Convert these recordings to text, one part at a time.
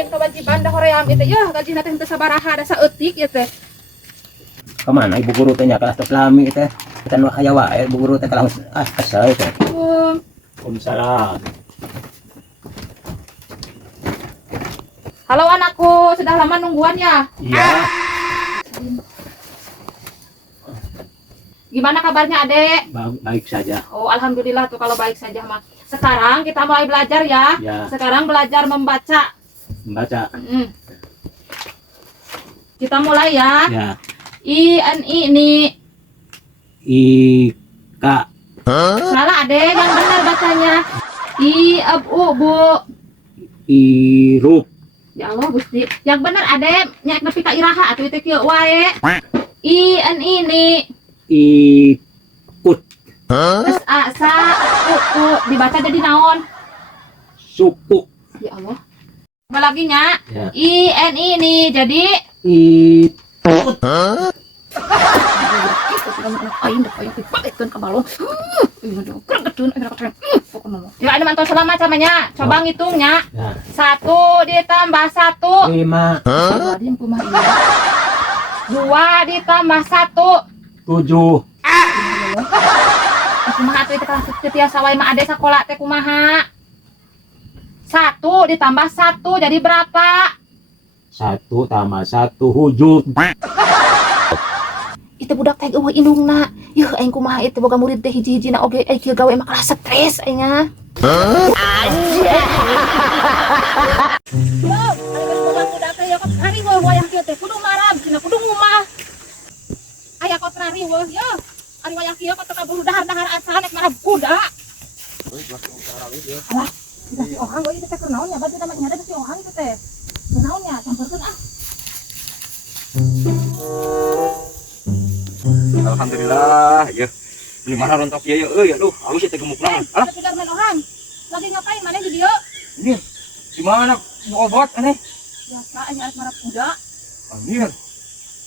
lain kewajiban dah hoream itu ya gaji nanti henteu sabaraha da saeutik ya teh. Kemana ibu guru teh nya kelas tos lami teh. Kita nu aya wae ibu guru teh kalang asal teh. Waalaikumsalam. Halo anakku, sudah lama nungguan ya? Iya. Gimana kabarnya adek? Baik saja. Oh alhamdulillah tuh kalau baik saja mah. Sekarang kita mulai belajar ya. Ya. Sekarang belajar membaca. Membaca. Kita mulai ya. Ya. Ini. Ika. Salah adek, yang benar bacanya. Bu. Irup. Ya Allah Gusti. Yang benar adek, nyak nepi ka iraha atuh teh kieu wae. Ini. Ikut. Terus ku dibaca jadi naon? Suku. Ya Allah. Apa lagi nya? Ya. Ini jadi Ikut. Ya ada mantul selama camanya. Coba ngitungnya. Ya. 1 ditambah 1. 5. 2 ditambah 1. 7. Kumaha atuh teh tiasa wae mah ade sakola teh kumaha? 1 ditambah 1 jadi berapa? 1 tambah 1 hujud. Itu budak teh eueuh indungna. Yeuh aing kumaha itu boga murid teh hiji-hijina oge kieu gawe mah kalah stres aing nya. Anjir. Yo, anu boga budak teh kok hari wayah kieu teh kudu marab, cenah kudu ngumah. Aya kontrari weuh yo. Ari wayah kieu kok teu kaburu dahar-dahar acan nek marab kuda. Alah, si ohang we teh keur naon nya batu nama nyada si ohang teh teh. Keur naon nya campurkeun ah. Alhamdulillah, ya. Di mana rontok ya, aduh, halus ya gemukna. Alah, sudah main orang. Lagi ngapain mana di dia? Ini di mana mau obat aneh? Biasa aja marah kuda. Amir.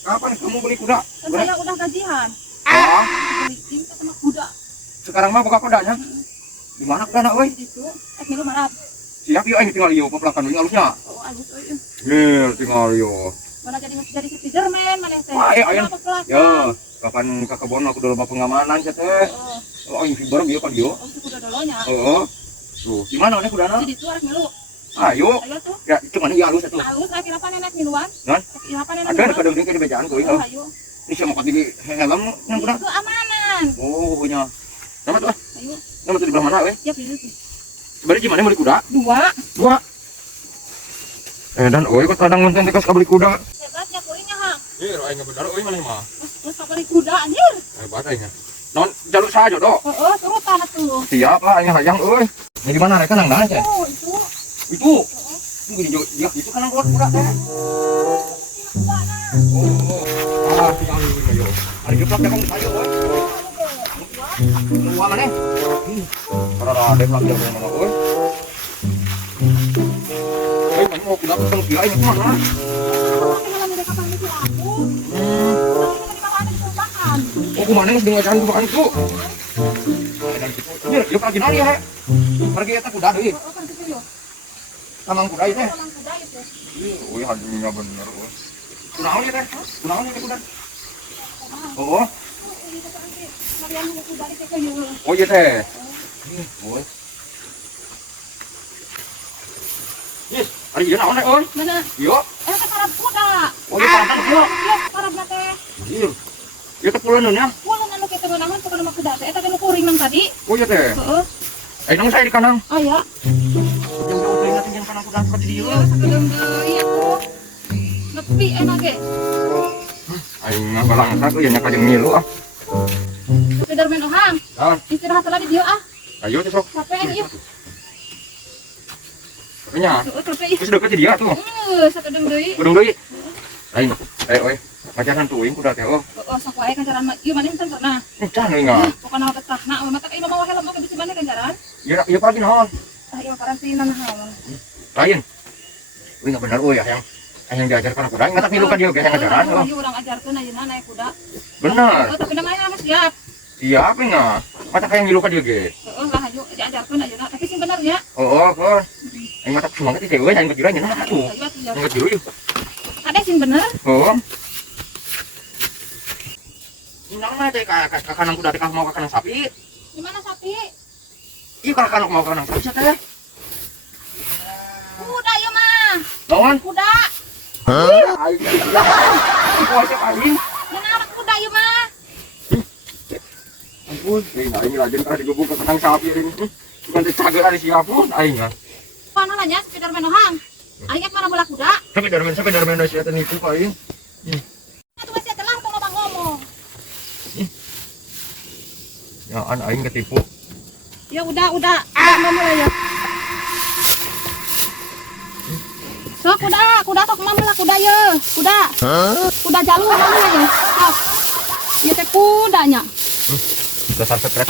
Kapan kamu beli kuda? Kan saya udah gajian. Ah, Beliin ke sama kuda. sekarang mah buka kudanya. Di mana kudana euy? Di situ. Minum marah. Siap yuk tinggal ieu pepelakan ini halusnya. Oh, halus euy. Tinggal ieu. Mana jadi Spiderman mana teh? Wah, ayo. Ya. Ya, kapan ke kebon aku dulu pengamanan teh. Oh, ini fiber ieu kan ieu. Oh, kuda dolonya. Heeh. Tuh, di mana nih kudana? Di situ arek milu. Ayo. Ayo tuh. Ya, cuman ieu halus atuh. Halus lagi apa nenek miluan? Nan? Apa nenek? Ada kadang di bejaan kuy. Ayo. Ini siapa di helm yang kuda? Keamanan. Oh, punya. Nama tuh? Ayo. Nama tuh di belah mana, weh? Ya pilih tuh. Sebenarnya gimana beli kuda? 2. Dan oi kok kadang ngonten tikas kabeli kuda. Hebatnya kuringnya, Hang. Iya, aing bener oi mana mah. Terus kabeli kuda anjir. Hebat aing. Non jaluk saja do. Heeh, suruh tanah tuh. Siap lah aing hayang euy. Ini di mana rek nang aja? Oh, itu. Itu. Tunggu di dia itu kan keluar kuda teh. Oh. Ah, tinggal dulu yo. Ari geplak kamu ayo oi. Luang mana? Karena ada lagi yang mana oi. Kamu mau kuda kalau kira ini mana? Oh, kemana nih dengan jalan bukan itu? Ini yuk lagi nari ya. Pergi eta kuda deui. Tamang kuda itu. Oh, iya hadinya bener. Kunaon ya teh? Kunaon ya kuda? Oh. Oh iya teh. Oh. Yes, ari ieu naon teh, oi? Mana? Yo. Eta parab kuda. Oh, iya parab kuda. Iya, parabna teh. Iya. Ya kepulan nya. Kulo anu kitu naon pokona mah kuda teh. Eta kan kuring nang tadi. Oh iya teh. Heeh. Nang saya di kanang. Oh ya. Jauh-jauh teh ingat yang kanang kuda seperti dieu. Iya, sakedeung deui atuh. Nepi enak ge. Aing ngabalangsa tuh ya nya kajeng milu ah. Spiderman ohang. Naon? Istirahat lagi di dieu ah. Ayo teh sok. Capek ieu. Nya. Heeh, capek ieu. Geus deukeut di dia tuh. Sakedeung deui. Gedung deui. Aing. Oi. Macanan tuh uing kuda teh oh. Oh, sok wae kancaran mah. Ieu maneh enten pernah. Can euy enggak. Pokona betahna mata ieu mah helm oge bisi maneh kancaran. Ya pagi naon? Ah, ieu karantina naon. Lain. Uing enggak bener euy yang diajarkan kuda. Enggak tapi luka dia ge yang ajaran. Oh, ieu urang ajarkeun ayeuna naik kuda. Bener. Oh, tapi namanya mah siap. Siap enggak? Mata kayak ngilu ka dia ge. Heeh, lah ayo diajarkeun ayeuna. Tapi sing bener nya. Oh, kan. Aing mata semangat itu cewek, aing kejiranya nah tuh. Aing kejiranya. Ada sih bener. Oh. Nang mah teh ka kanang kuda teh mau ka kanang sapi. Di mana sapi? Iya ka kanang mau ka kanang sapi teh. Kuda ya mah. Lawan. Kuda. Hah? Aing. Kok siapa aing? Mana anak kuda ya mah. Ampun, aing lagi kada digubung ka kanang sapi ini. Bukan teh cager ari siapun aing. Mana nanya Spiderman ohang. Aing mana bola kuda. Sampai dari mana sih eta nipu ka aing. Atuh masih telah tong abang ngomong. Ya an aing ketipu. Ya udah. Udah mulai ya. Sok kuda sok mama lah kuda ya. Kuda jalur mama ya. Sok. Ya teh kudanya. Dasar stres.